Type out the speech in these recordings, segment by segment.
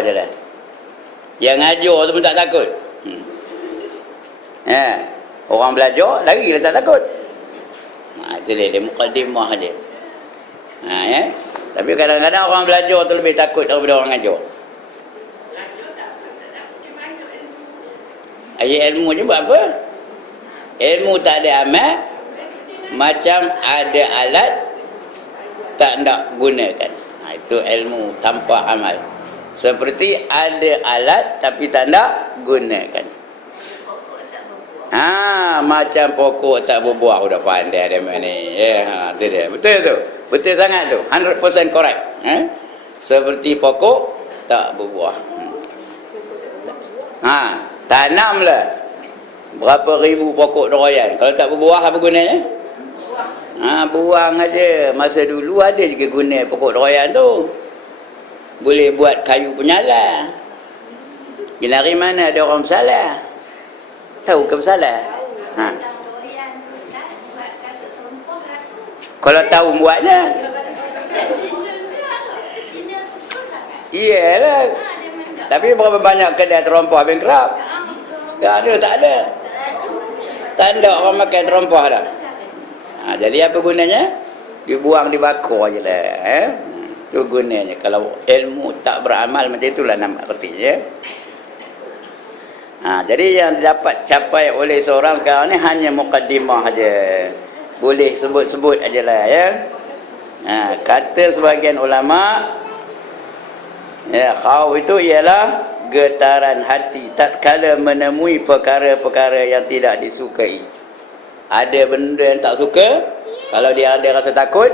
je lah. Yang ngajar tu pun tak takut. Orang belajar lagi dia tak takut. Itu dia muqaddimah je. Tapi kadang-kadang orang belajar tu lebih takut daripada orang ngajar. Ilmu je buat apa? Ilmu tak ada amal, macam ada alat tak nak gunakan. Itu ilmu tanpa amal. Seperti ada alat tapi tak nak gunakan. Macam pokok tak berbuah. Udah pandai dia ni. Tu dia. Betul tu. Betul sangat tu. 100% correct. Seperti pokok tak berbuah. Tanamlah berapa ribu pokok durian. Kalau tak berbuah apa gunanya? Buang aja. Masa dulu ada juga guna pokok durian tu. Boleh buat kayu penyala. Dari mana ada orang bersalah? Tahu ke bersalah? Kalau tahu buatnya. Iyalah. Tapi berapa banyak kedai terompah bankrupt? Sekarang dia tak ada. Tak ada orang makan terompah dah. Jadi apa gunanya? Dibuang, dibakar je lah. Itu gunanya. Kalau ilmu tak beramal macam itulah nama artinya. Jadi yang dapat capai oleh seorang sekarang ni hanya muqaddimah aja. Boleh sebut-sebut ajalah ya. Kata sebahagian ulama, khauf itu ialah getaran hati tatkala menemui perkara-perkara yang tidak disukai. Ada benda yang tak suka, kalau dia ada rasa takut,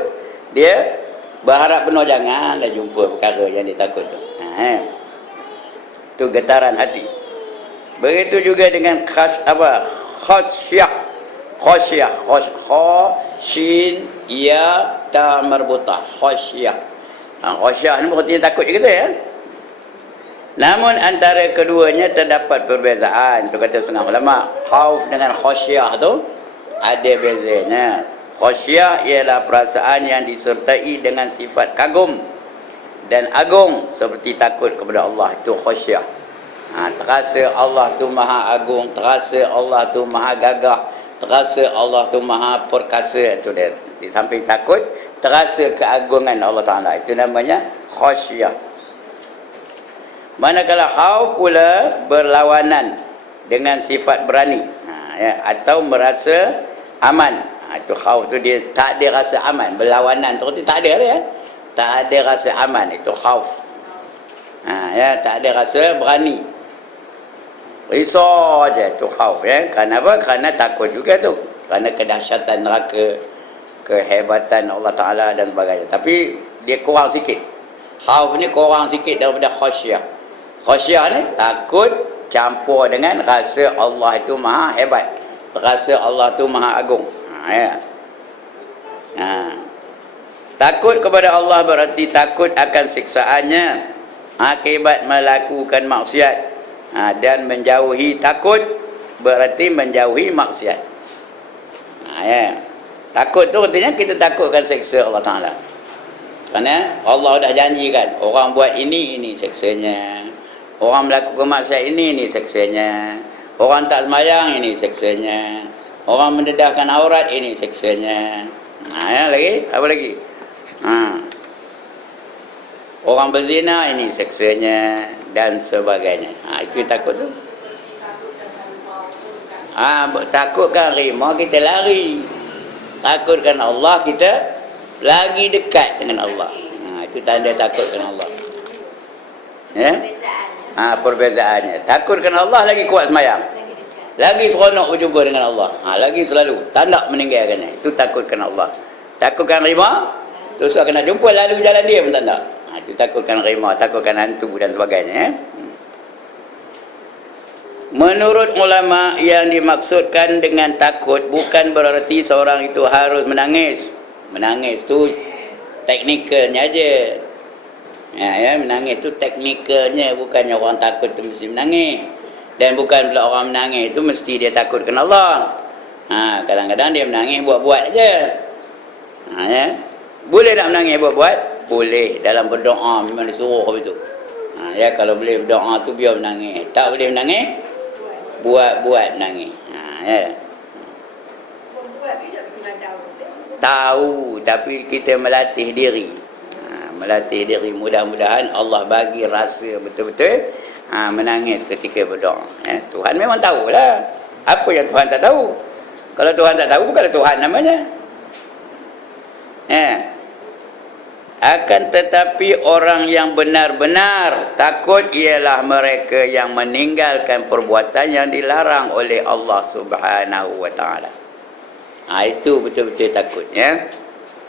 dia berharap penuh janganlah jumpa perkara yang dia takut tu. Itu getaran hati. Begitu juga dengan khasyah. Shin ya ta marbutah. Khasyah. Khasyah ni berarti takut je kita ya. Namun antara keduanya terdapat perbezaan. Itu kata setengah ulama. Khauf dengan khasyah tu ada bezanya. Khasyah ialah perasaan yang disertai dengan sifat kagum dan agung seperti takut kepada Allah. Itu khasyah. Terasa Allah tu maha agung, terasa Allah tu maha gagah, terasa Allah tu maha perkasa. Itu dia. Di samping takut, terasa keagungan Allah Ta'ala. Itu namanya khasyah. Manakala khauf pula berlawanan dengan sifat berani, atau merasa aman. Itu khauf tu dia tak ada rasa aman. Berlawanan tu tak ada ya. Tak ada rasa aman. Itu khauf. Tak ada rasa berani. Risau je tu khauf ya. Kenapa? Kerana takut juga tu. Kerana kedahsyatan neraka, kehebatan Allah Ta'ala dan sebagainya. Tapi dia kurang sikit. Khauf ni kurang sikit daripada khasyah. Khasyah ni takut campur dengan rasa Allah itu maha hebat, rasa Allah itu maha agung. Takut kepada Allah berarti takut akan siksaannya akibat melakukan maksiat. Dan menjauhi takut berarti menjauhi maksiat. Takut tu artinya kita takutkan siksa Allah Ta'ala. Kerana Allah dah janjikan, orang buat ini siksanya. Orang melakukan maksiat ini siksanya. Orang tak sembahyang ini siksanya. Orang mendedahkan aurat ini siksanya. Lagi? Apa lagi? Orang berzina ini siksanya dan sebagainya. Itu takut tu. Takutkan rimau kita lari. Takutkan Allah kita lagi dekat dengan Allah. Itu tanda takutkan Allah. Ya? Perbezaannya. Takutkan Allah lagi kuat sembahyang. Lagi seronok berjumpa dengan Allah. Lagi selalu tak nak meninggalkannya. Itu takutkan Allah. Takutkan rimau, terus kena jumpa lalu jalan dia pun tak nak. Itu takutkan rimau, takutkan hantu dan sebagainya. Menurut ulama, yang dimaksudkan dengan takut bukan berarti seorang itu harus menangis. Menangis tu teknikalnya aja. Menangis tu teknikalnya, bukannya orang takut tu mesti menangis. Dan bukan pula orang menangis itu mesti dia takutkan Allah. Kadang-kadang dia menangis buat-buat aja. Boleh tak menangis buat-buat? Boleh. Dalam berdoa memang disuruh begitu. Ya, kalau boleh berdoa tu biar menangis. Tak boleh menangis, buat menangis. Ya. Tahu, tapi kita melatih diri. Melatih diri, mudah-mudahan Allah bagi rasa betul-betul menangis ketika berdoa. Ya. Tuhan memang tahulah. Apa yang Tuhan tak tahu? Kalau Tuhan tak tahu, bukanlah Tuhan namanya. Ya. Akan tetapi orang yang benar-benar takut ialah mereka yang meninggalkan perbuatan yang dilarang oleh Allah Subhanahu wa taala. Itu betul-betul takut, ya.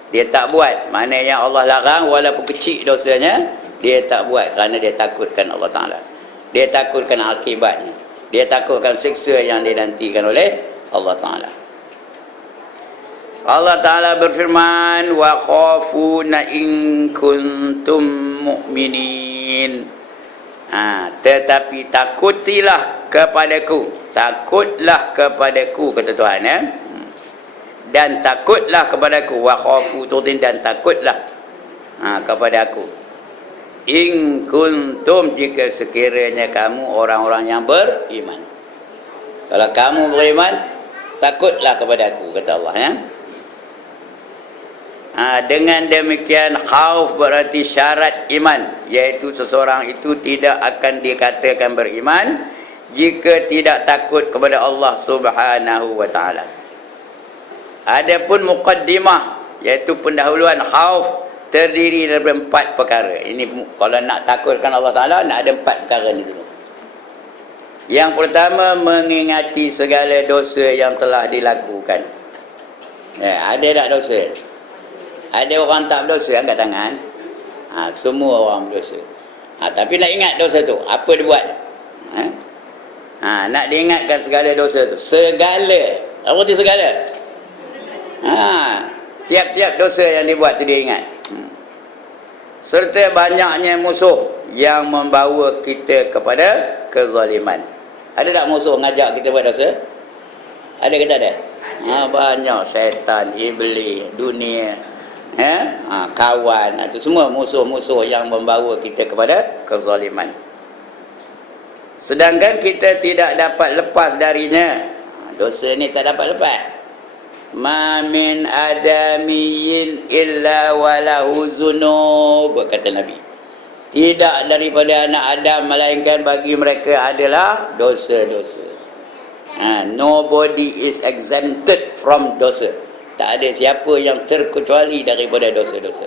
Dia tak buat, mana yang Allah larang walaupun kecil dosanya, dia tak buat kerana dia takutkan Allah taala. Dia takutkan akibatnya. Dia takutkan siksa yang dinantikan oleh Allah taala. Allah Ta'ala berfirman, wa khafuna in kuntum mu'minin. Tetapi takutilah kepadaku, kata Tuhan, ya. Dan takutlah kepadaku, wa khafu tudin, dan takutlah kepada aku. In kuntum, jika sekiranya kamu orang-orang yang beriman. Kalau kamu beriman, takutlah kepada aku, kata Allah, ya. Dengan demikian, khauf berarti syarat iman, iaitu seseorang itu tidak akan dikatakan beriman jika tidak takut kepada Allah Subhanahu wa taala. Adapun muqaddimah, iaitu pendahuluan khauf, terdiri dari 4 perkara. Ini kalau nak takutkan Allah taala, nak ada 4 perkara ni dulu. Yang pertama, mengingati segala dosa yang telah dilakukan. Ada tak dosa? Ada orang tak berdosa, angkat tangan. Semua orang berdosa. Tapi nak ingat dosa tu, apa dia buat? Nak diingatkan segala dosa tu. Segala. Apa tu segala? Tiap-tiap dosa yang dibuat tu dia ingat. Serta banyaknya musuh yang membawa kita kepada kezaliman. Ada tak musuh ngajak kita buat dosa? Ada ke tak ada? Banyak. Syaitan, iblis, dunia, kawan, itu semua musuh-musuh yang membawa kita kepada kezaliman. Sedangkan kita tidak dapat lepas darinya. Dosa ni tak dapat lepas. Ma min adamiyyin illa walahu dzunub, kata Nabi. Tidak daripada anak Adam melainkan bagi mereka adalah dosa-dosa. Nobody is exempted from dosa. Tak ada siapa yang terkecuali daripada dosa-dosa.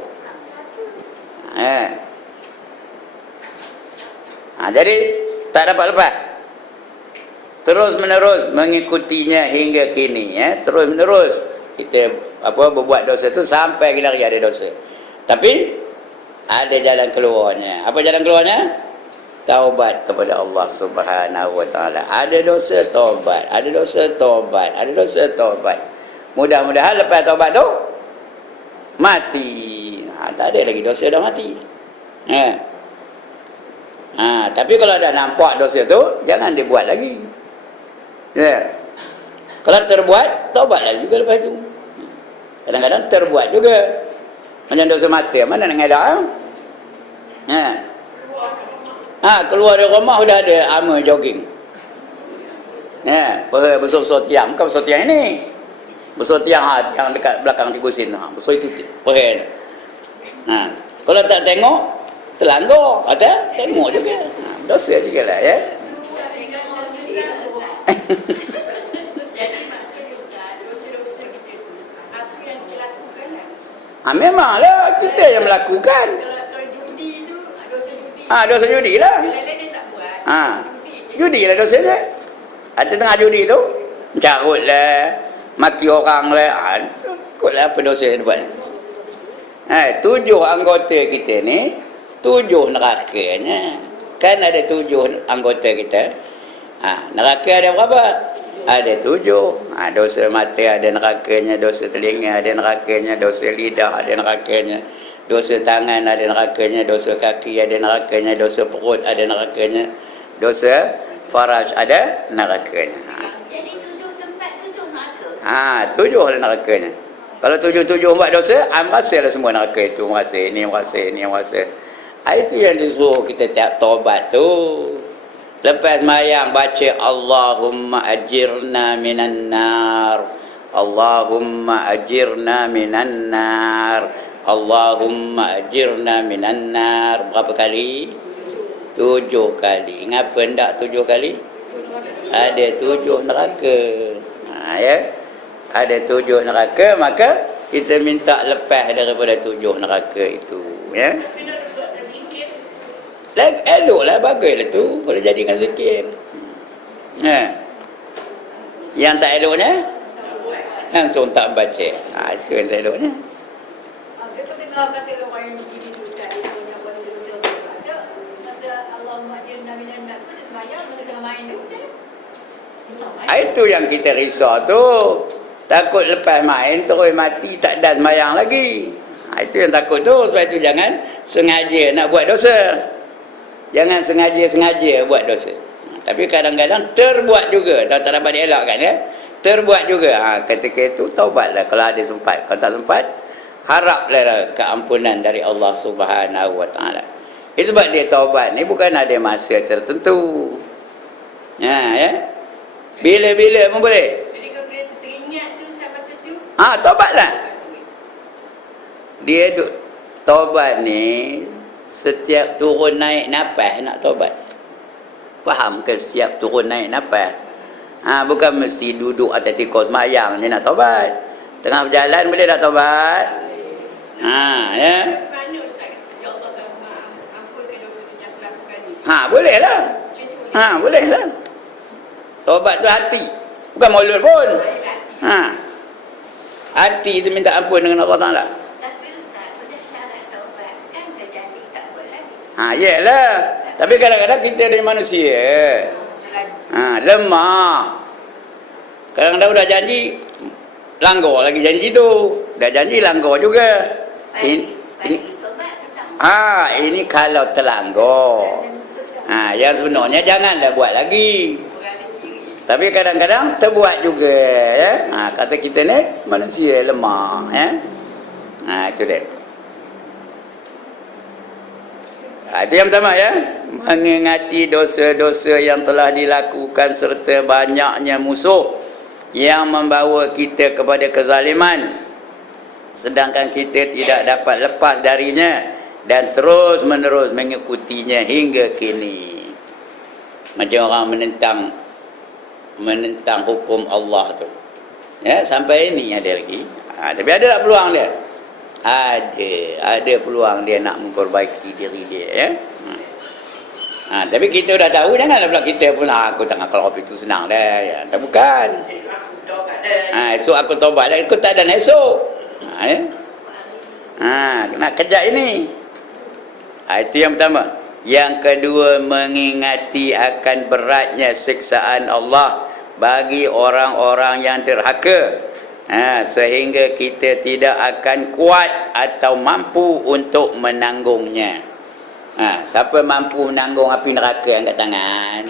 Jadi tak dapat lepas. Terus menerus mengikutinya hingga kini, terus menerus kita berbuat dosa tu sampai kita hari ada dosa. Tapi ada jalan keluarnya. Apa jalan keluarnya? Taubat kepada Allah Subhanahu wa taala. Ada dosa, taubat. Ada dosa, taubat. Ada dosa, taubat. Mudah-mudahan lepas taubat tu mati. Tak ada lagi dosa, dah mati. Tapi kalau dah nampak dosa tu, jangan dibuat lagi. Kalau terbuat, taubatlah juga lepas tu. Kadang-kadang terbuat juga. Macam dosa mati, mana nak ngadak? Keluar dari rumah sudah ada ama jogging. Besar-besar tiang, bukan besar tiang ini. Besar tiang yang dekat belakang di kusin. Besar itu perhen. Kalau tak tengok, terlanggar. Tengok juga. Dosa juga lah, ya. Jadi maksudnya Ustaz, dosa-dosa kita tu, apa yang kita lakukan lah. Memanglah kita yang melakukan. Kalau judi tu, dosa judi. Dosa judi lah. Lain-lain dia tak buat. Judi lah dosanya. Ada tengah judi tu, carut lah, maki orang lah. Ikutlah apa dosa yang dia buat. 7 anggota kita ni, 7 nerakanya. Kan ada 7 anggota kita. Neraka ada berapa? Ada 7. Dosa mata ada nerakanya, dosa telinga ada nerakanya, dosa lidah ada nerakanya, dosa tangan ada nerakanya, dosa kaki ada nerakanya, dosa perut ada nerakanya, dosa faraj ada nerakanya. Jadi 7 tempat, 7 neraka. 7 ada nerakanya. Kalau 7 buat dosa, merasalah semua neraka itu. Merasa ini, merasa ini, merasa. Itu yang disuruh kita tiap taubat tu. Lepas mayang baca Allahumma ajirna minan nar, Allahumma ajirna minan nar, Allahumma ajirna minan nar. Berapa kali? 7 kali. Ngapa ndak 7 kali? Ada 7 neraka. Ya. Ada 7 neraka, maka kita minta lepas daripada 7 neraka itu, ya. Eloklah, baguslah tu kalau jadikan zikir. Yang tak eloknya langsung tak baca. Itu yang tak eloknya. Kita dengar kata orang yang begini tu tak yang buat dosa ada masa Allahumma ajirna minan nar tu semayang masa tengah main tu. Itu yang kita risau tu. Takut lepas main terus mati tak ada semayang lagi. Itu yang takut tu. Sebab itu jangan sengaja nak buat dosa. Jangan sengaja-sengaja buat dosa. Tapi kadang-kadang terbuat juga. Tak dapat dielakkan, ya. Terbuat juga. Ketika itu taubatlah kalau ada sempat. Kalau tak sempat, haraplah keampunan dari Allah Subhanahu Wa Taala. Itu sebab dia taubat ni bukan ada masa tertentu. Ya. Bila-bila pun boleh. Jadi kalau dia teringat tu sampai situ. Taubatlah. Dia duk taubat ni setiap turun naik nafas nak taubat. Faham ke setiap turun naik nafas? Bukan mesti duduk atas tikar semayang je nak taubat. Tengah berjalan boleh tak taubat? Ya. Mana Ustaz? Ya Allah ampunkan dosa yang telah lakukan ni. Boleh lah. Boleh lah. Taubat tu hati. Bukan mulut pun. Hati tu minta ampun dengan Allah Ta'ala. Yelah. Tapi kadang-kadang kita ni manusia lemah. Kadang-kadang dah janji langgar lagi janji tu. Dah janji langgar juga. Ini kalau terlanggar. Yang sebenarnya janganlah buat lagi. Tapi kadang-kadang terbuat juga, ya. Kata kita ni manusia lemah, ya. Itu dia. Itu yang pertama, ya. Mengingati dosa-dosa yang telah dilakukan serta banyaknya musuh yang membawa kita kepada kezaliman, sedangkan kita tidak dapat lepas darinya dan terus menerus mengikutinya hingga kini. Macam orang menentang hukum Allah tu, ya, sampai ini ada lagi. Tapi ada tak peluang dia? Ada peluang dia nak memperbaiki diri dia, ya. Tapi kita dah tahu, janganlah pula kita pun aku tengah kalau itu senang dah, ya. Tak, bukan. Esok aku taubat dah, aku tak ada esok. Ya. Nak kejap ini. Itu yang pertama. Yang kedua, mengingati akan beratnya siksaan Allah bagi orang-orang yang derhaka, sehingga kita tidak akan kuat atau mampu untuk menanggungnya. Siapa mampu menanggung api neraka angkat tangan?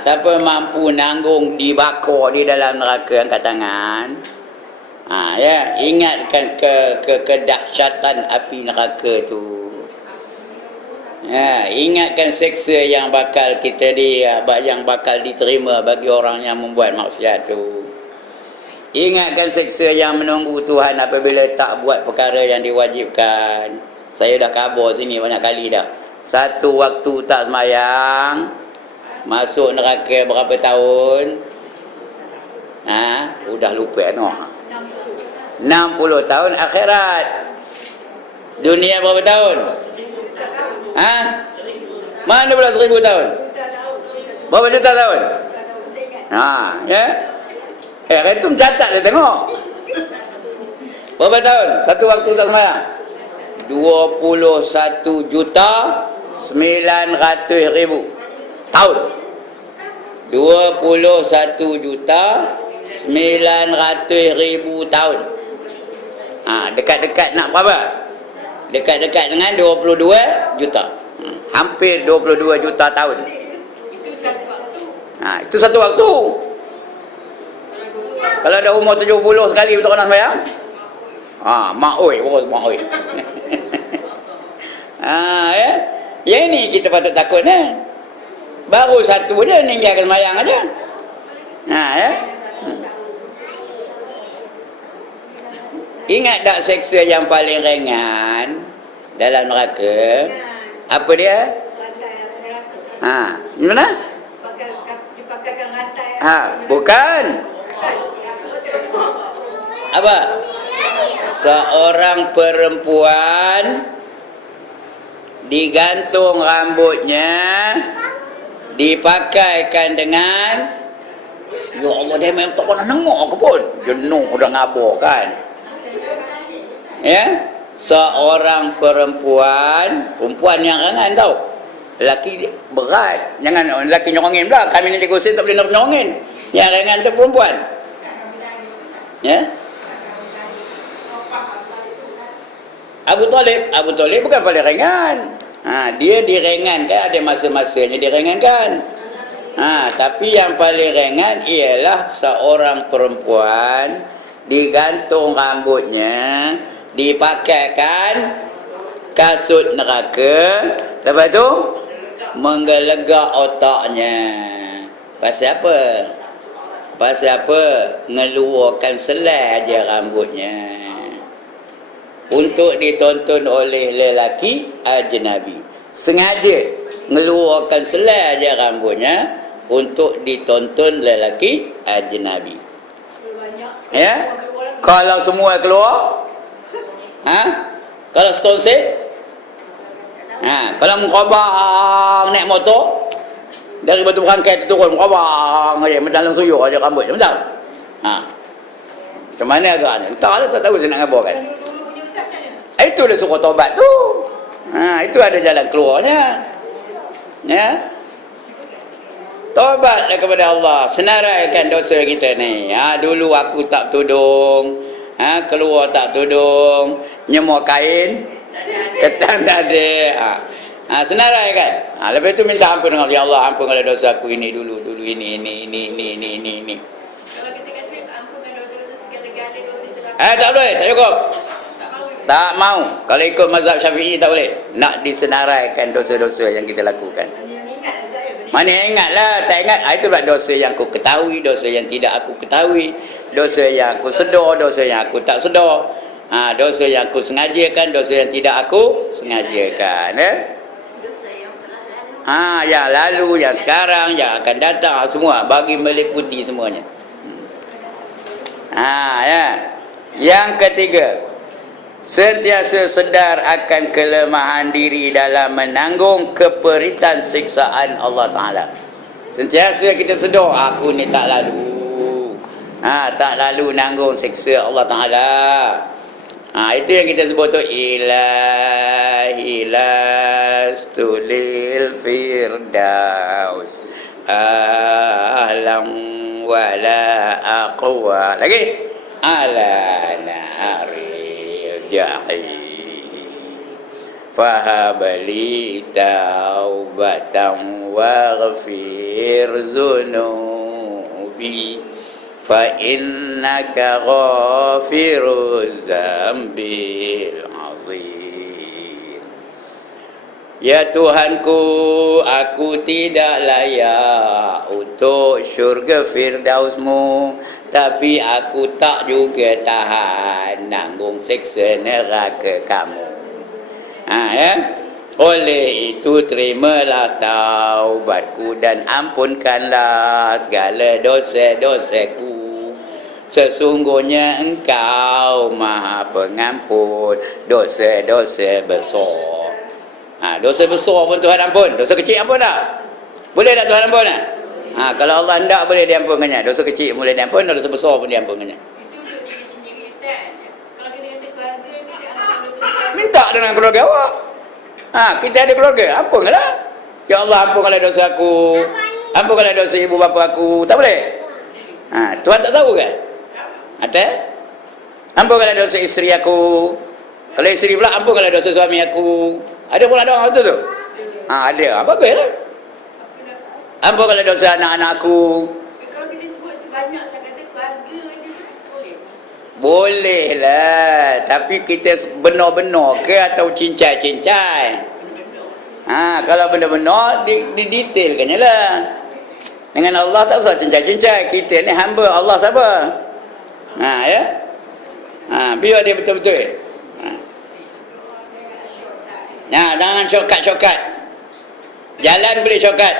Siapa mampu menanggung dibakar di dalam neraka angkat tangan? Ya, ingatkan kedahsyatan api neraka tu. Ya, ingatkan seksa yang bakal yang bakal diterima bagi orang yang membuat maksiat tu. Ingatkan seksa yang menunggu Tuhan apabila tak buat perkara yang diwajibkan. Saya dah khabar sini banyak kali dah. Satu waktu tak semayang, masuk neraka berapa tahun? Udah lupa no. 60 tahun akhirat. Dunia berapa tahun? Mana pula 1000 tahun? Berapa juta tahun? Ya. Itu mencatat dia tengok. Berapa tahun? Satu waktu tak semayang? 21 juta 900 ribu tahun. 21 juta 900 ribu tahun. Dekat-dekat nak berapa? Dekat-dekat dengan 22 juta. Hampir 22 juta tahun. Itu satu waktu. Kalau ada umur 70 sekali betul nak sembahyang? Mak oi, bagus mak oi. Ya. Yang ini kita patut takut baru satu je meninggalkan sembahyang aja. Ya. Ingat tak seksa yang paling ringan dalam neraka? Apa dia? Gimana? Dipakaikan rantai. Bukan. Apa? Seorang perempuan digantung rambutnya, dipakaikan dengan, ya Allah, dia memang tak pernah nengok ke pun, jenuh dah ngabur kan. Ya, seorang perempuan yang ringan tau, lelaki berat, jangan lelaki nyongin pula, kami ni cikgu tak boleh nak nyongin, yang ringan tu perempuan. Ya, Abu Talib bukan paling ringan. Dia diringankan, ada masa-masanya diringankan. Tapi yang paling ringan ialah seorang perempuan digantung rambutnya, dipakaikan kasut neraka, lepas tu menggelegak otaknya. Pasal apa? Ngeluarkan selai aja rambutnya untuk ditonton oleh lelaki ajnabi. Sengaja ngeluarkan selai aja rambutnya untuk ditonton lelaki ajnabi. Ya? Kalau semua keluar, kalau stone set, kalau mengkabang naik motor dari Batu Berangkai turun mengkabang aja macam dalam suyuk aja rambut, betul? Macam mana agak ni? Entahlah, tak tahu saya nak ngabarkan. Itu dia suruh taubat tu. Itu ada jalan keluarnya. Ya. Taubatlah kepada Allah, senaraikan dosa kita ni. Dulu aku tak tudung, keluar tak tudung, nyemur kain, ketan tak ada. Senaraikan. Lepas tu minta ampun dengan Allah, ampun kalau dosa aku ini dulu ini. Kalau kita kata ampun kalau dosa segala-gala dosa terlalu. Tak boleh, tak cukup. Tak mau. Kalau ikut mazhab Syafi'i tak boleh. Nak disenaraikan dosa-dosa yang kita lakukan. Mana yang ingatlah, tak ingat. Itu pula dosa yang aku ketahui, dosa yang tidak aku ketahui, dosa yang aku sedar, dosa yang aku tak sedar, dosa yang aku sengajakan, dosa yang tidak aku sengajakan. Yang lalu, yang sekarang, yang akan datang, semua bagi meliputi semuanya. Yang ketiga, sentiasa sedar akan kelemahan diri dalam menanggung keperitan siksaan Allah Ta'ala. Sentiasa kita sedar, aku ni tak lalu nanggung siksa Allah Ta'ala. Itu yang kita sebut tu, ilahi lastulil firdaus ahlam wala aqwa lagi ala nari fahabli taubatan waghfir zunubi fa innaka ghafiruz zambil azim. Ya Tuhanku, aku tidak layak untuk syurga firdausmu, tapi aku tak juga tahan nanggung siksa neraka kamu. Oleh itu terimalah taubatku dan ampunkanlah segala dosa-dosaku. Sesungguhnya Engkau Maha Pengampun dosa-dosa besar. Dosa besar pun Tuhan ampun, dosa kecil ampun tak? Boleh tak Tuhan ampun tak? Kalau Allah hendak boleh diampunkannya. Dosa kecil boleh diampun, dosa besar pun diampunkannya. Itu diri sendiri Ustaz. Kalau kita kata keluarga, kita akan dosa. Minta dengan keluarga awak. Kita ada keluarga, ampunkanlah. Ya Allah, ampunkanlah dosa aku, ampunkanlah dosa ibu bapa aku. Tak boleh? Tuhan tak tahu kan? Ada? Ampunkanlah dosa isteri aku. Kalau isteri pula, ampunkanlah dosa suami aku. Ada pun ada orang tu. Ada. Baguslah. Ampunkanlah dosa anak-anak aku. Kalau kita sebut tu banyak, saya kata keluarga je boleh. Boleh lah. Tapi kita benar-benar ke atau cincai-cincai? Kalau benda-benda didetailkannya lah. Dengan Allah tak usah cincai-cincai. Kita ni hamba Allah siapa? Ya. Biar dia betul-betul. Jangan shortcut. Jalan boleh shortcut.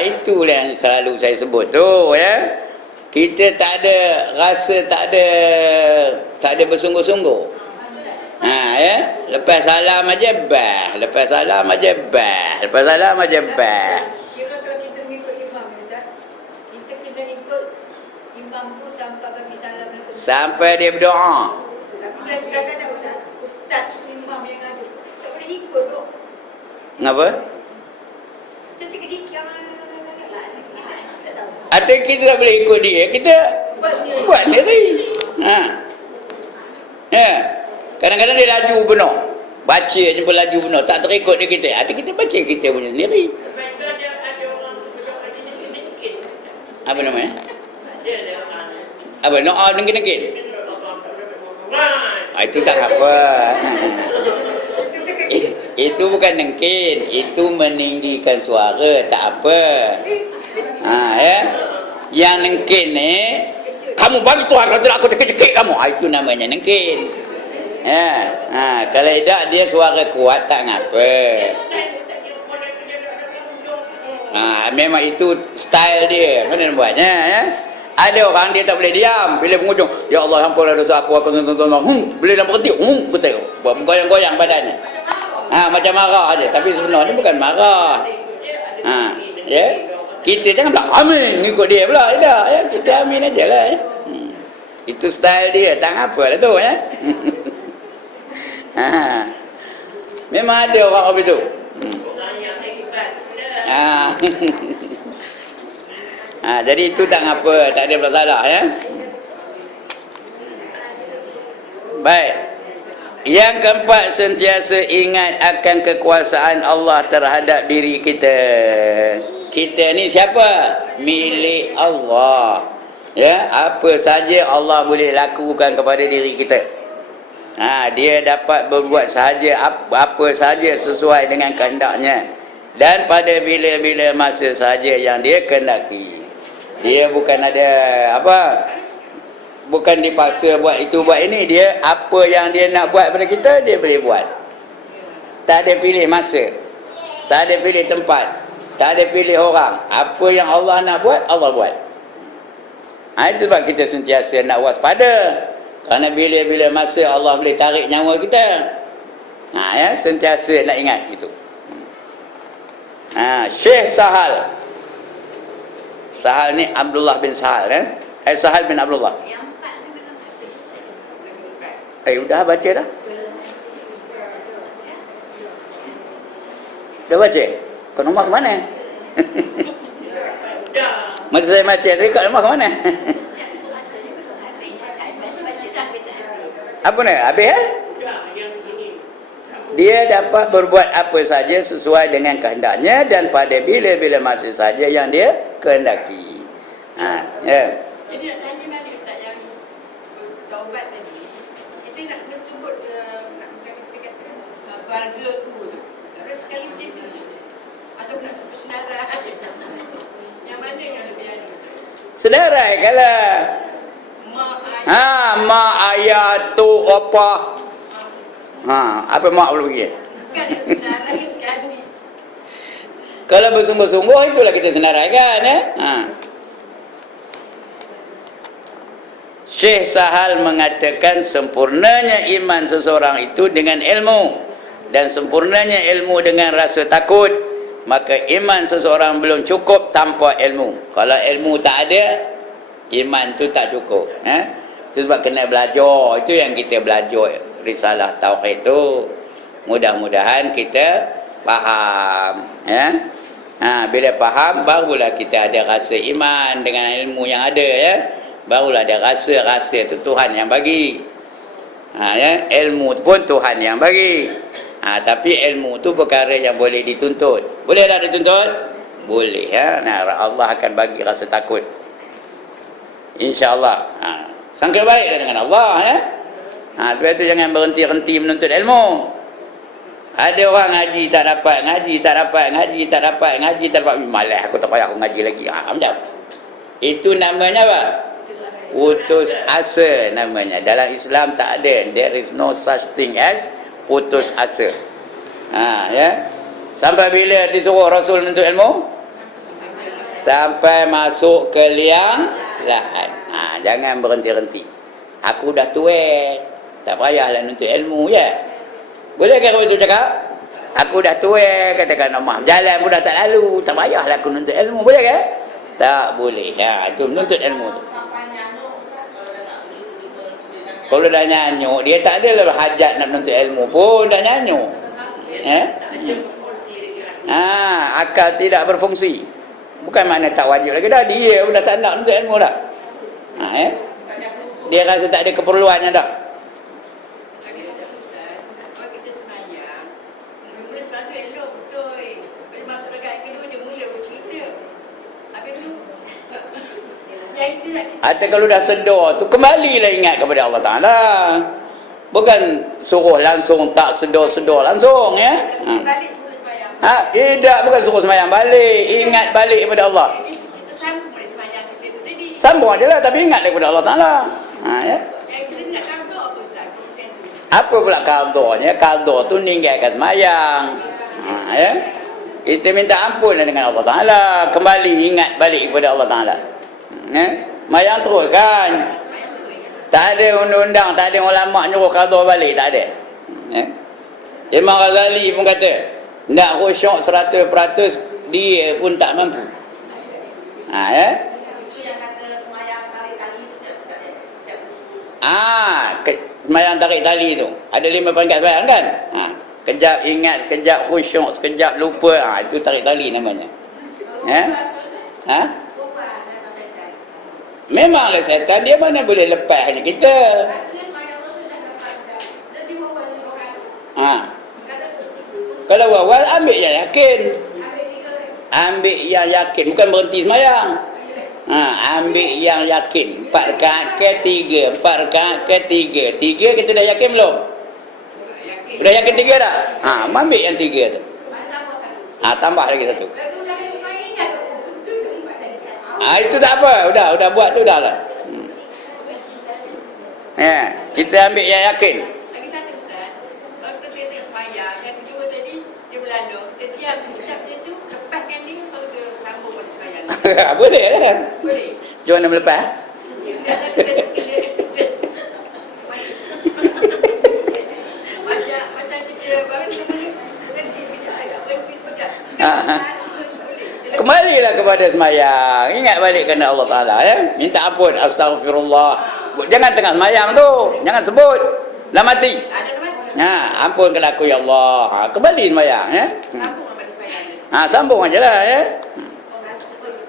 Itulah yang selalu saya sebut tu, ya. Kita tak ada rasa, tak ada bersungguh-sungguh. Ya. Lepas salam aja bah. Kira kalau kita mengikut imam, Ustaz, kita kena ikut imam tu sampai bagi salam dan sampai dia berdoa. Tapi biasa kadang-kadang Ustaz imam yang ada tak boleh ikut tu. Ngapa? Macam sikit-sikit tak tahu. Atau kita tak boleh ikut dia, kita buat sendiri. Ya. Kadang-kadang dia laju benar. Baca je pun laju benar, tak terikut dia kita. Atau kita baca kita punya sendiri. Apa namanya? Apa? Doa nengkin-nengkin? Itu tak apa. Itu bukan nengkin. Itu meninggikan suara. Tak apa. Ya. Yang nengkin ni, kamu bagi Tuhan, kalau tidak aku cekik-cekik kamu. Itu namanya nengkin. Ya. Kalau tidak dia suara kuat, tak ngapa. Memang itu style dia. Mana dia buatnya, ya? Ada orang dia tak boleh diam bila penghujung. Ya Allah, ampunlah dosa aku boleh dah berhenti. Betul. Goyang-goyang badannya. Macam marah aja, tapi sebenarnya bukan marah. Ya. Kita jangan pula amin ngikut dia pula. Tak, ya. Kita amin ajalah, ya. Itu style dia, tak apa lah tu, ya. Memang ada orang begitu. Jadi itu tak apa, tak ada masalah, ya. Baik. Yang keempat, sentiasa ingat akan kekuasaan Allah terhadap diri kita. Kita ni siapa? Milik Allah. Ya, apa saja Allah boleh lakukan kepada diri kita. Dia dapat berbuat sahaja apa saja sesuai dengan kehendaknya, dan pada bila-bila masa saja yang dia kehendaki. Dia bukan ada bukan dipaksa buat itu buat ini. Dia apa yang dia nak buat pada kita, dia boleh buat. Tak ada pilih masa, tak ada pilih tempat, tak ada pilih orang. Apa yang Allah nak buat, Allah buat. Itu sebab kita sentiasa nak waspada. Kerana bila-bila masa Allah boleh tarik nyawa kita. Ya, sentiasa nak ingat itu. Syekh Sahal ni Abdullah bin Sahal, Sahal bin Abdullah. Udah baca dah? Dah baca? Kau rumah ke mana? Masa saya baca tadi, kat rumah ke mana? Apa ni? Habis, Dia dapat berbuat apa saja sesuai dengan kehendaknya, dan pada bila-bila masa saja yang dia kehendaki. Ya. Jadi nak tanya balik Ustaz yang taubat tadi. Kita nak kena sebut kita kata keluarga tu. Terus sekali macam tu je. Atau nak sebut saudara aja. Yang mana yang lebih ada? Saudara kalau mak ayah tu apa? Apa mak boleh pergi? Kan saudara sekali. Kalau bersungguh-sungguh, itulah kita senaraikan, ya. Syekh Sahal mengatakan sempurnanya iman seseorang itu dengan ilmu, dan sempurnanya ilmu dengan rasa takut. Maka iman seseorang belum cukup tanpa ilmu. Kalau ilmu tak ada, iman tu tak cukup. Itu sebab kena belajar. Itu yang kita belajar risalah tauhid tu. Mudah-mudahan kita faham, ya. Bila faham, barulah kita ada rasa iman dengan ilmu yang ada, ya. Barulah ada rasa tu Tuhan yang bagi. Ya, ilmu pun Tuhan yang bagi. Tapi ilmu tu perkara yang boleh dituntut. Boleh tak dituntut? Boleh, ya. Allah akan bagi rasa takut, InsyaAllah. Sangka baiklah dengan Allah, ya. Sebab tu jangan berhenti-henti menuntut ilmu. Ada orang ngaji tak dapat, ngaji tak dapat, ngaji tak dapat, ngaji tak dapat. Malas aku tak payah aku ngaji lagi. Macam itu namanya apa? Putus asa namanya. Dalam Islam tak ada. There is no such thing as putus asa. Ya. Sampai bila disuruh Rasul menuntut ilmu? Sampai masuk ke liang lahat. Jangan berhenti-henti. Aku dah tua, tak payahlah nuntut ilmu ya. Boleh ke betul cakap? Aku dah tua, katakan Omah. Jalan pun dah tak lalu, tak payahlah aku nuntut ilmu. Boleh ke? Tak boleh. Itu menuntut ilmu tu. Kalau dah nyanyuk, dia tak ada lah hajat nak menuntut ilmu pun, dah nyanyuk. Akal tidak berfungsi. Bukan makna tak wajib lagi dah. Dia pun dah tak nak menuntut ilmu dah. Dia rasa tak ada keperluannya dah. Atau kalau dah sedar tu, kembalilah ingat kepada Allah Ta'ala. Bukan suruh langsung tak sedar-sedar langsung ya. Tidak, bukan suruh semayang balik. Ingat balik kepada Allah. Sambung je lah, tapi ingat kepada Allah Ta'ala. Ya. Apa pula qadanya? Qadha tu ninggalkan semayang. Ya. Kita minta ampun dengan Allah Ta'ala. Kembali ingat balik kepada Allah Ta'ala. Mayang terus kan. Tak ada undang-undang, tak ada ulama nyuruh qadha balik, tak ada. Imam Ghazali pun kata nak khusyuk 100% dia pun tak mampu. Ya. Itu yang kata semayang tarik tali setiap semayang tarik tali tu ada 5 pangkat semayang kan. Kejap ingat, sekejap khusyuk, sekejap lupa. Itu tarik tali namanya. Memanglah syaitan dia mana boleh lepas hanya kita. Kalau awal ambil yang yakin. Ambil yang yakin, bukan berhenti semayang. Ambil yang yakin. 4 rakaat ke 3, 4 rakaat ke 3. 3 kita dah yakin belum? Dah yakin 3 dah? Ambil yang 3 tu. Tambah lagi 1. Itu tak apa, udah buat tu dah lah. Kita ambil yang yakin. Lagi satu Ustaz, kalau kita tengok semayang, yang kedua tadi dia berlalu, kita diam sekejap dia tu, lepaskan dia, baru kita sambung pada semayang. Boleh kan? Boleh. Macam mana melepas? Macam kita baru berhenti sekejap, berhenti sekejap. Kembalilah kepada semayang. Ingat balik kerana Allah Ta'ala ya. Minta ampun, astaghfirullah. Jangan tengah semayang tu, jangan sebut dah mati. Ampunkan aku ya Allah. Kembali semayang ya. Sambung aja lah ya.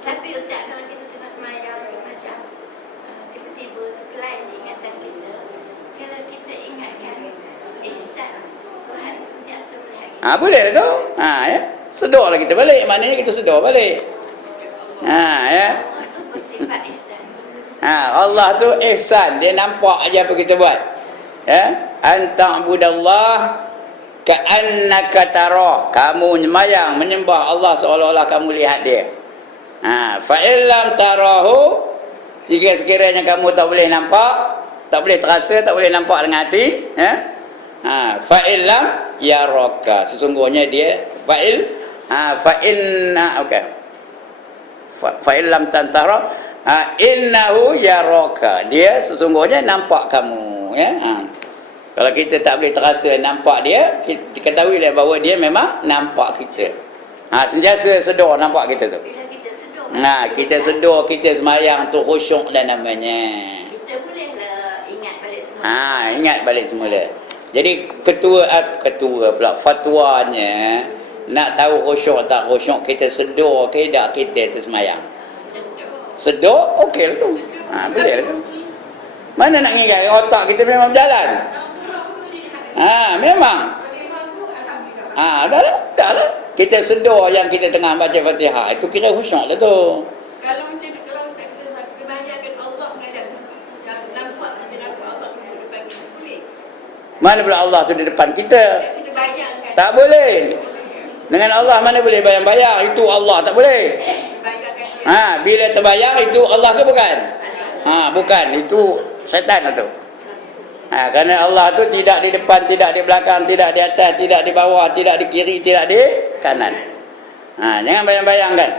Tapi Ustaz, kalau kita tengah semayang macam tiba-tiba terkelai di ingatan kita, kalau kita ingatkan ihsan Tuhan sentiasa melihat. Boleh lah tu. Ya. Sedarlah kita balik. Maknanya kita sedar balik. Ya. Bersifat ihsan. Allah tu ihsan. Dia nampak aja apa kita buat. Ya. Anta'budallah ka'annaka tara. Kamu sembahyang menyembah Allah seolah-olah kamu lihat dia. Fa illam tarahu, jika sekiranya kamu tak boleh nampak, tak boleh terasa, tak boleh nampak dengan hati, ya. Fa illam yaraka, sesungguhnya dia fa illam tantara innahu yaraka, dia sesungguhnya nampak kamu ya. Kalau kita tak boleh terasa nampak dia, kita ketahuilah bahawa dia memang nampak kita. Sentiasa sedar nampak kita tu. Kita sedar kita semayang tu khusyuk dan namanya. Kita bolehlah ingat balik semula. Ingat balik semula. Jadi ketua pula fatwanya, nak tahu khusyuk tak khusyuk, kita sedar ke tak kita tu semayang. Sedar, okey lah tu. Boleh lah tu. Mana nak ingat, otak kita memang berjalan. Memang. Dah lah. Kita sedar yang kita tengah baca Fatihah, itu kira khusyuk lah tu. Kalau kita bayangkan Allah mengajar, yang nampak kita nampak Allah depan kita boleh. Mana pula Allah tu di depan kita? Kita bayangkan. Tak boleh. Dengan Allah mana boleh bayang-bayang? Itu Allah tak boleh. Bayangkan. Bila terbayang itu Allah ke bukan? Bukan. Itu syaitan tu. Kerana Allah tu tidak di depan, tidak di belakang, tidak di atas, tidak di bawah, tidak di kiri, tidak di kanan. Jangan bayang-bayangkan.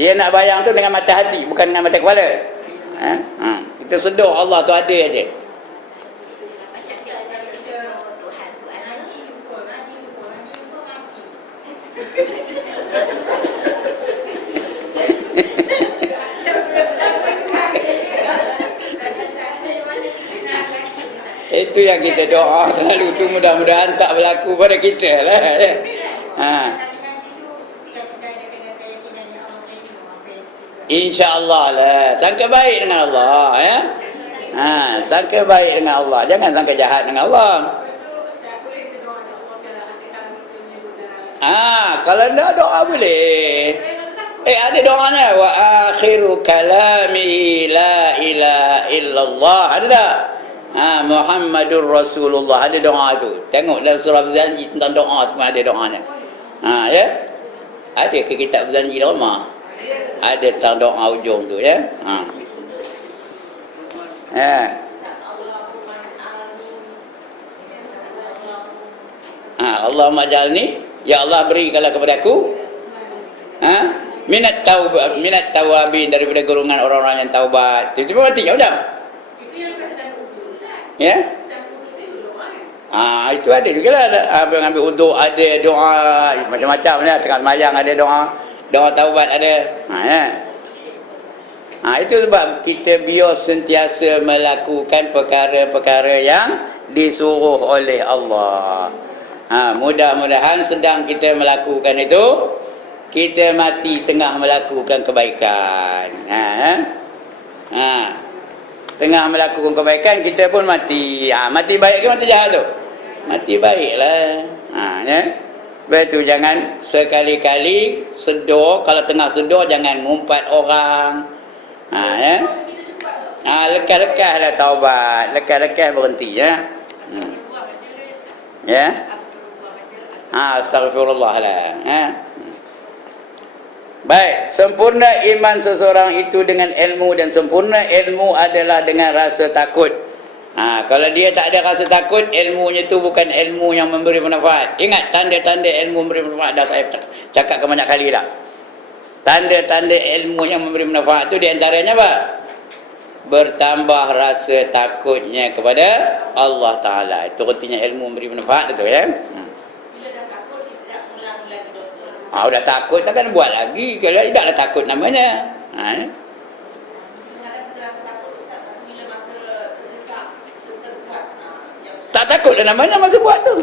Dia nak bayang tu dengan mata hati, bukan dengan mata kepala. Kita sedar Allah tu ada aja. Macam kita Tuhan Nabi pun mati. Itu yang kita doa selalu tu, mudah-mudahan tak berlaku pada kita lah. InsyaAllah lah. Sangka baik dengan Allah ya. Sangka baik dengan Allah. Jangan sangka jahat dengan Allah. Kalau tak doa boleh. Ada doanya. Wa akhiru kalami la ilaha illallah. Ada tak? Muhammadur Rasulullah. Ada doa tu. Tengok dalam surah Berzanji tentang doa tu ada doanya. Ya. Ada ke kitab Berzanji lama? Ada tentang doa ujung tu ya. Allahumma jalni, ya Allah berikanlah kepadaku minat tawabin, daripada golongan orang-orang yang taubat. Tiba-tiba mati macam. Ya. Itu ada juga lah. Apa yang ambil uduk ada doa macam-macam lah. Tengah semayang ada doa taubat ada. Itu sebab kita biar sentiasa melakukan perkara-perkara yang disuruh oleh Allah. Mudah-mudahan sedang kita melakukan itu, kita mati tengah melakukan kebaikan. Tengah melakukan kebaikan, kita pun mati. Mati baik ke mati jahat tu? Mati baiklah. Ya. Sebab itu jangan sekali-kali sedar. Kalau tengah sedar jangan ngumpat orang. Ya. Lekas-lekas lah taubat. Lekas-lekas berhenti ya. Ya. Astaghfirullah lah. Baik, sempurna iman seseorang itu dengan ilmu, dan sempurna ilmu adalah dengan rasa takut. Kalau dia tak ada rasa takut, ilmunya itu bukan ilmu yang memberi manfaat. Ingat tanda-tanda ilmu memberi manfaat, dah saya cakap banyak kali dah. Tanda-tanda ilmu yang memberi manfaat itu diantaranya apa? Bertambah rasa takutnya kepada Allah Ta'ala. Itu artinya ilmu memberi manfaat itu ya. Dah takut takkan buat lagi. Kalau tidaklah takut namanya. Tak takut dah namanya masa buat tu.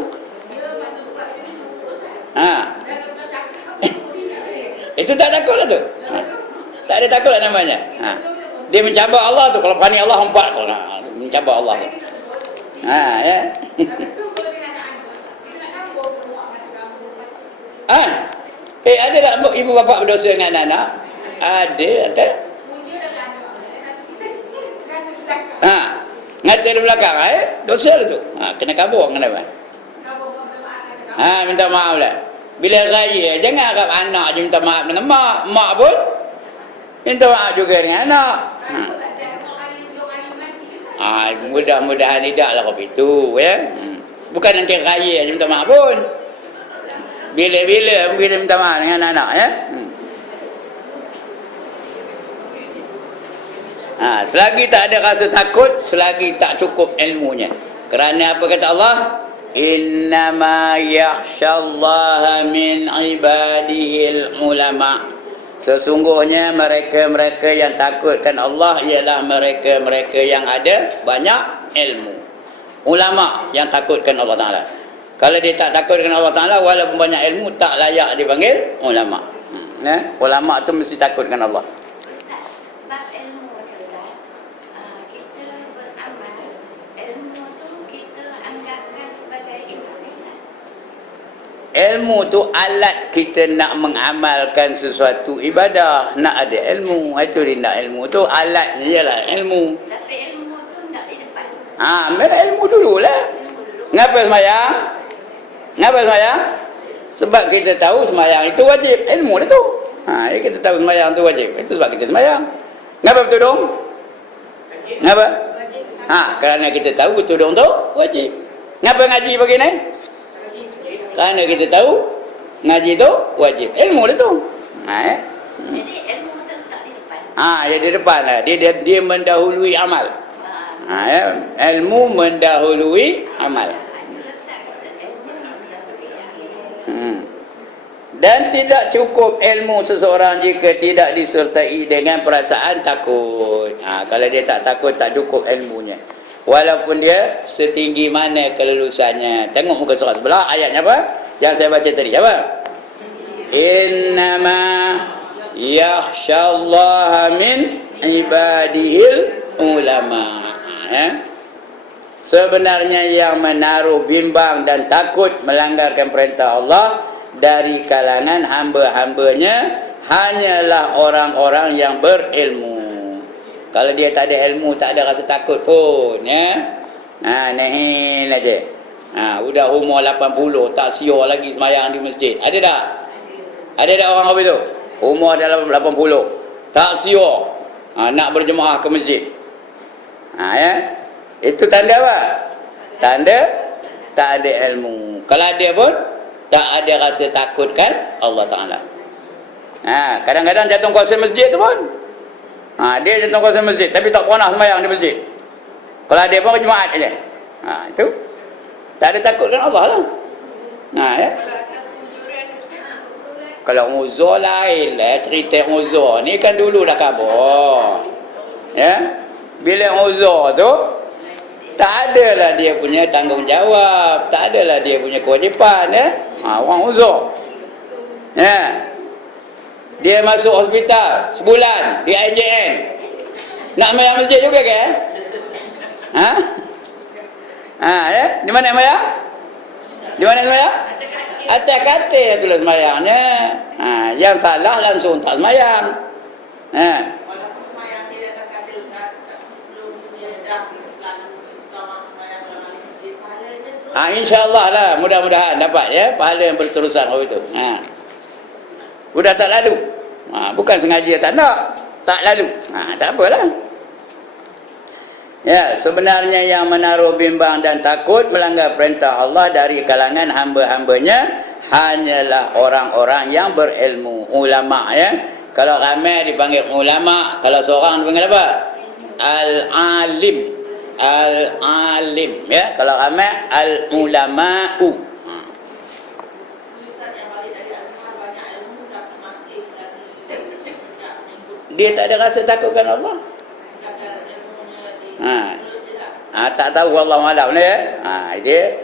Itu tak takut lah tu. Tak ada takut lah namanya. Dia mencabar Allah tu. Kalau berani Allah empat tu. Mencabar Allah tu. Ya. Ada tak ibu bapa berdosa dengan anak? Ada. Ngata di belakang dosa lah tu. Kena kabur kenapa? Minta maaf lah. Bila raya jangan harap anak je minta maaf dengan mak. Mak pun minta maaf juga dengan anak. Mudah-mudahan tidaklah kau itu ya. Bukan nanti raya je minta maaf pun. Bila minta maaf dengan anak ya. Selagi tak ada rasa takut, selagi tak cukup ilmunya. Kerana apa kata Allah? Innama yakhshallaha min ibadihil ulama. Sesungguhnya mereka-mereka yang takutkan Allah ialah mereka-mereka yang ada banyak ilmu. Ulama yang takutkan Allah Ta'ala. Kalau dia tak takut dengan Allah Ta'ala, walaupun banyak ilmu, tak layak dipanggil ulama. Ulama tu mesti takut dengan Allah. Ustaz, bab ilmu tu Ustaz, kita beramal, ilmu tu kita anggapkan sebagai ibadah. Ilmu tu alat kita nak mengamalkan sesuatu ibadah. Nak ada ilmu. Itu dia nak ilmu tu. Alatnya ialah ilmu. Tapi ilmu tu tak di depan. Ilmu dululah. Ngapa semayang? Ngapa semayang? Sebab kita tahu semayang itu wajib. Ilmu dia tu. Kita tahu semayang itu wajib. Itu sebab kita semayang. Ngapa bertudung? Ngapa? Kerana kita tahu bertudung tu wajib. Ngapa ngaji begini? Kerana kita tahu ngaji tu wajib. Ilmu dia tu. Jadi ilmu itu letak di depan. Jadi depan lah. Dia mendahului amal. Ilmu mendahului amal. Dan tidak cukup ilmu seseorang jika tidak disertai dengan perasaan takut. Kalau dia tak takut, tak cukup ilmunya. Walaupun dia setinggi mana kelulusannya. Tengok muka surat sebelah, ayatnya apa? Yang saya baca tadi, apa? Innama yakhshallaha min ibadihil ulama. Sebenarnya yang menaruh bimbang dan takut melanggarkan perintah Allah dari kalangan hamba-hambanya hanyalah orang-orang yang berilmu. Kalau dia tak ada ilmu, tak ada rasa takut pun, nahin aja. Udah umur 80, tak siur lagi semayang di masjid. Ada tak? Ada tak orang apa itu? Umur dalam 80, tak siur, nak berjemaah ke masjid. Itu tanda apa? Tanda tak ada ilmu. Kalau ada pun tak ada rasa takut kan Allah Ta'ala. Kadang-kadang jantung kuasa masjid tu pun dia jantung kuasa masjid tapi tak pernah sembahyang di masjid. Kalau dia pun Jumaat aja. Itu tak ada takut kan Allah lah. Kalau uzur lain lah. Cerita uzur ni kan dulu dah khabar. Bila uzur tu tak adalah dia punya tanggungjawab, tak adalah dia punya kewajipan. Orang uzur. Dia masuk hospital sebulan di IJN. Nak mayang masjid juga ke? Di mana mayang? Di mana mayang? Atas katil tulis mayangnya. Yang salah langsung tak semayang. Walaupun semayang dia atas katil Ustaz, sebelum dia dah InsyaAllah lah, mudah-mudahan dapat pahala yang berterusan kalau itu. Sudah tak lalu. Bukan sengaja tak nak, tak lalu. Tak apalah. Sebenarnya yang menaruh bimbang dan takut melanggar perintah Allah dari kalangan hamba-hambanya hanyalah orang-orang yang berilmu, ulama. Kalau ramai dipanggil ulama, kalau seorang dipanggil apa? Al-alim. Al-alim, kalau ramai al-ulama'u. Dia tak ada rasa takutkan Allah. Tak tahu Allah malam ni. Dia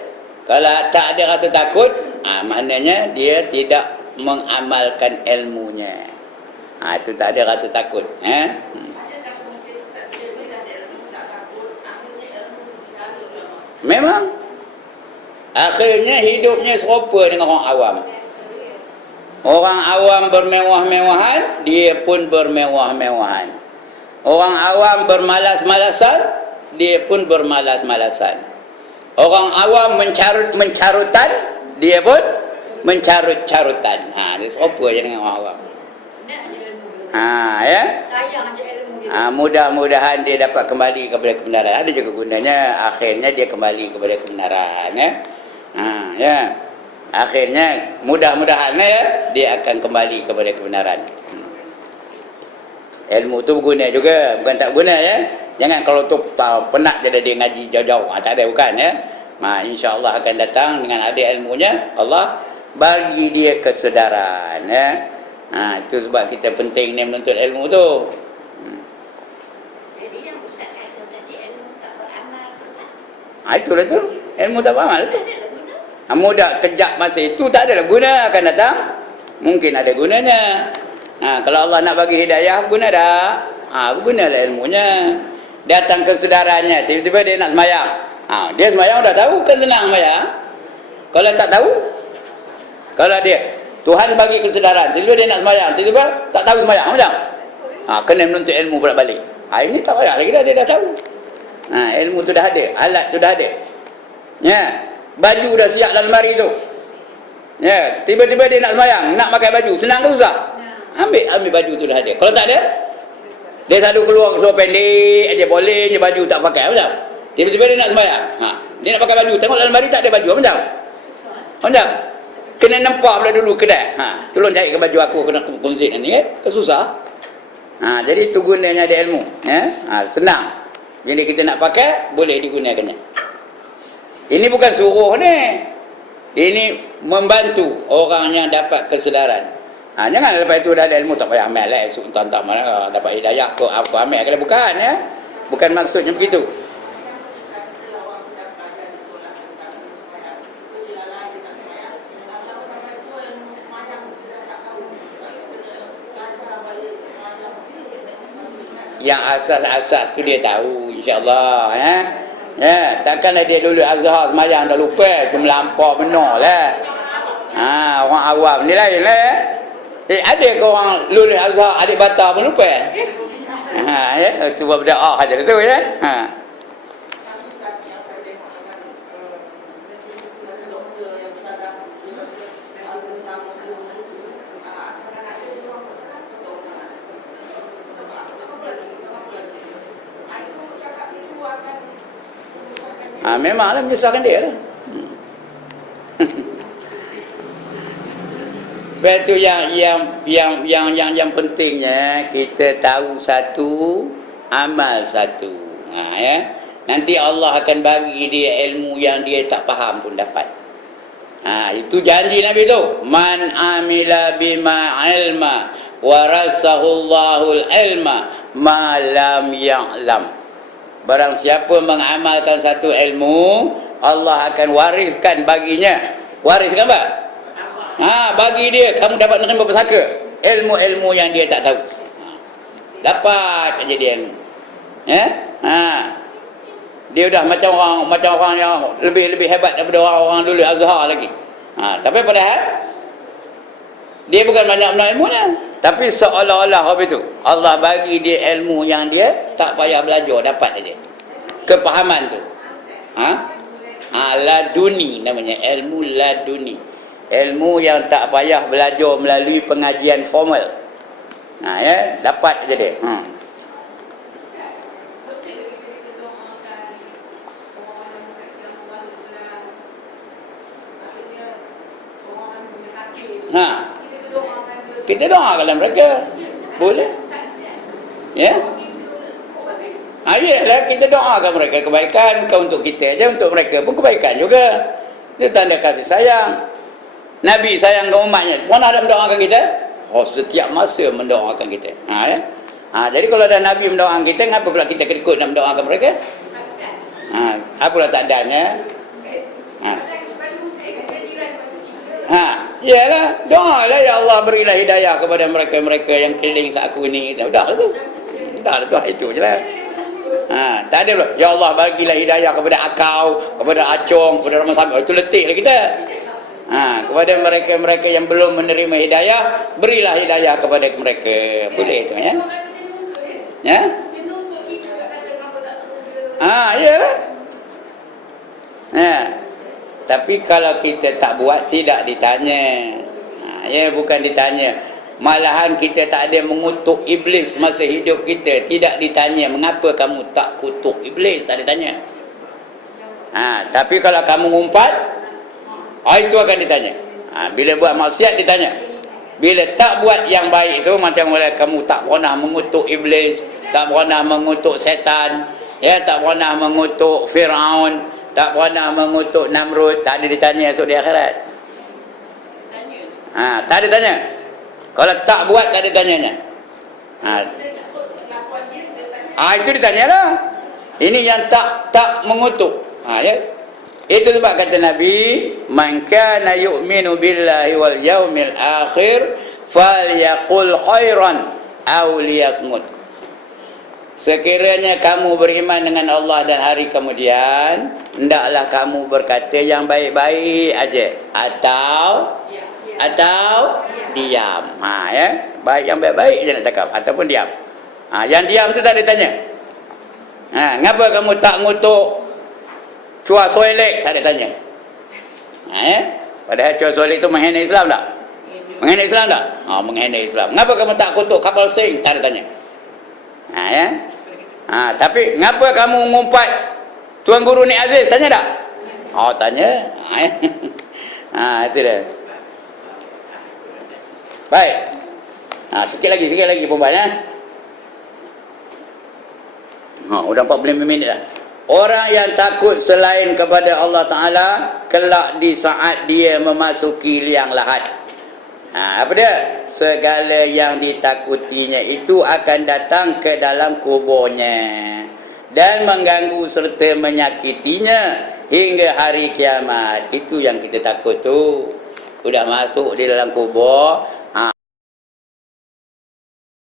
kalau tak ada rasa takut, maknanya dia tidak mengamalkan ilmunya. Itu tak ada rasa takut. Memang akhirnya hidupnya serupa dengan orang awam. Orang awam bermewah-mewahan, dia pun bermewah-mewahan. Orang awam bermalas-malasan, dia pun bermalas-malasan. Orang awam mencarutan, dia pun mencarut-carutan. Dia serupa je dengan orang awam. Sayang je ilmu dia. Mudah-mudahan dia dapat kembali kepada kebenaran. Ada juga gunanya, akhirnya dia kembali kepada kebenaran. Akhirnya mudah-mudahan dia akan kembali kepada kebenaran. Ilmu tu berguna juga, bukan tak guna. Jangan kalau tu penat jadi dia ngaji jauh-jauh. Tak ada, bukan. InsyaAllah akan datang dengan ada ilmunya, Allah bagi dia kesedaran. Itu sebab kita penting ni menuntut ilmu tu. Jadi yang Ustaz kata tadi ilmu tak beramal. Itulah tu, ilmu tak beramal tu. Mudah kejap masa itu tak adalah guna, akan datang mungkin ada gunanya. Kalau Allah nak bagi hidayah, guna tak? Gunalah ilmunya. Datang kesedarannya, tiba-tiba dia nak semayang. Dia semayang dah tahu kan senang semayang. Kalau tak tahu, kalau dia Tuhan bagi kesedaran, tiba-tiba dia nak semayang, tiba-tiba tak tahu semayang macam. Kena menuntut ilmu pula balik. Ini tak payah lagi dah, dia dah tahu. Ilmu tu dah ada, alat tu dah ada. Baju dah siap dalam lemari tu. Ya, tiba-tiba dia nak sembahyang, nak pakai baju, senang ke susah? Ambil baju tu dah ada. Kalau tak ada, dia selalu keluar pendek aja, boleh je baju tak pakai macam. Tiba-tiba dia nak sembahyang. Dia nak pakai baju, tengok dalam lemari tak ada baju macam. Macam. Kena nampak pula dulu kedai. Tolong carikan baju aku kena kongsi ni, susah. Jadi itu gunanya ada ilmu, ya. Senang. Jadi kita nak pakai boleh digunakannya. Ini bukan suruh ni. Ini membantu orang yang dapat kesedaran. Jangan lepas itu dah ada ilmu tak payah amal lah. Esok tak mana dapat hidayah ke apa amal kalau bukan, ya. Bukan maksudnya begitu. Yang asas-asas tu dia tahu, insya-Allah, ya. Ya, takkanlah dia lulus Azhar semayang dah lupa, tu melampau benar lah. Orang awam ni lain lah. Ada ke orang lulus Azhar adik bata pun lupa? Ya, tu buat berdoa aja tu, ya. Memanglah menyusahkan dia lah. Lepas tu yang pentingnya kita tahu satu, amal satu. Ya. Nanti Allah akan bagi dia ilmu yang dia tak faham pun dapat. Itu janji Nabi tu. Man amila bima ilma warasahullahu ilma ma lam ya'lam. Barang siapa mengamalkan satu ilmu, Allah akan wariskan baginya. Wariskan apa? Bagi dia, kamu dapat menerima pesaka ilmu-ilmu yang dia tak tahu. Dapat kejadian. Ya? Dia dah macam orang yang lebih hebat daripada orang dulu Azhar lagi. Tapi padahal dia bukan banyak benar ilmunya, tapi seolah-olah apa itu Allah bagi dia ilmu yang dia tak payah belajar, dapat aja kepahaman tu. Laduni namanya, ilmu laduni, ilmu yang tak payah belajar melalui pengajian formal. Ya, dapat aja dia. Kita doakan mereka. Boleh. Ya. Iyalah, kita doakan mereka kebaikan. Bukan untuk kita aja, untuk mereka pun kebaikan juga. Itu tanda kasih sayang. Nabi sayang ke umatnya. Mana ada mendoakan kita? Setiap masa mendoakan kita. Ya. Jadi kalau ada Nabi mendoakan kita, kenapa pula kita ikut nak mendoakan mereka? Apalah tak adanya. Iyalah, doalah ya Allah berilah hidayah kepada mereka-mereka yang keliling aku ni. Dah tu. Itu je lah. Tak ada pula. Ya Allah bagilah hidayah kepada Akau, kepada Acong, kepada Rahman Sambil. Itu letihlah kita. Kepada mereka-mereka yang belum menerima hidayah, berilah hidayah kepada mereka. Boleh tu, ya. Ya? Iyalah. Tapi kalau kita tak buat, tidak ditanya. Ya, bukan ditanya. Malahan kita tak ada mengutuk iblis masa hidup kita. Tidak ditanya, mengapa kamu tak kutuk iblis? Tak ditanya. Tapi kalau kamu ngumpat, itu akan ditanya. Bila buat maksiat ditanya. Bila tak buat yang baik itu, macam kamu tak pernah mengutuk iblis, tak pernah mengutuk setan, ya, tak pernah mengutuk Firaun, tak pernah mengutuk Namrud, tak ada ditanya esok di akhirat. Tak ada tanya. Kalau tak buat, tak ada tanyanya. Itu ditanyalah. Ini yang tak mengutuk. Ya. Itu sebab kata Nabi, man kana yu'minu billahi wal yaumil akhir falyaqul khairan aw liyasmut. Sekiranya kamu beriman dengan Allah dan hari kemudian, hendaklah kamu berkata yang baik-baik aja atau diam. Ya, baik yang baik-baik aja nak cakap ataupun diam. Yang diam tu tak ditanya. Ngapa kamu tak ngutuk Chua Soelek? Tak ditanya. Padahal Cuan Soleh itu menghina Islam tak? Menghina Islam tak? Menghina Islam. Ngapa kamu tak kutuk kapal sing? Tak ada tanya. Tapi ngapa kamu ngumpat Tuan Guru Nik Aziz? Tanya tak? Tanya. Itu dia. Baik. Sikit lagi perempuan ya. Udah 45 minit dah. Orang yang takut selain kepada Allah Ta'ala, kelak di saat dia memasuki liang lahat. Apa dia? Segala yang ditakutinya itu akan datang ke dalam kuburnya dan mengganggu serta menyakitinya hingga hari kiamat. Itu yang kita takut tu. Sudah masuk di dalam kubur,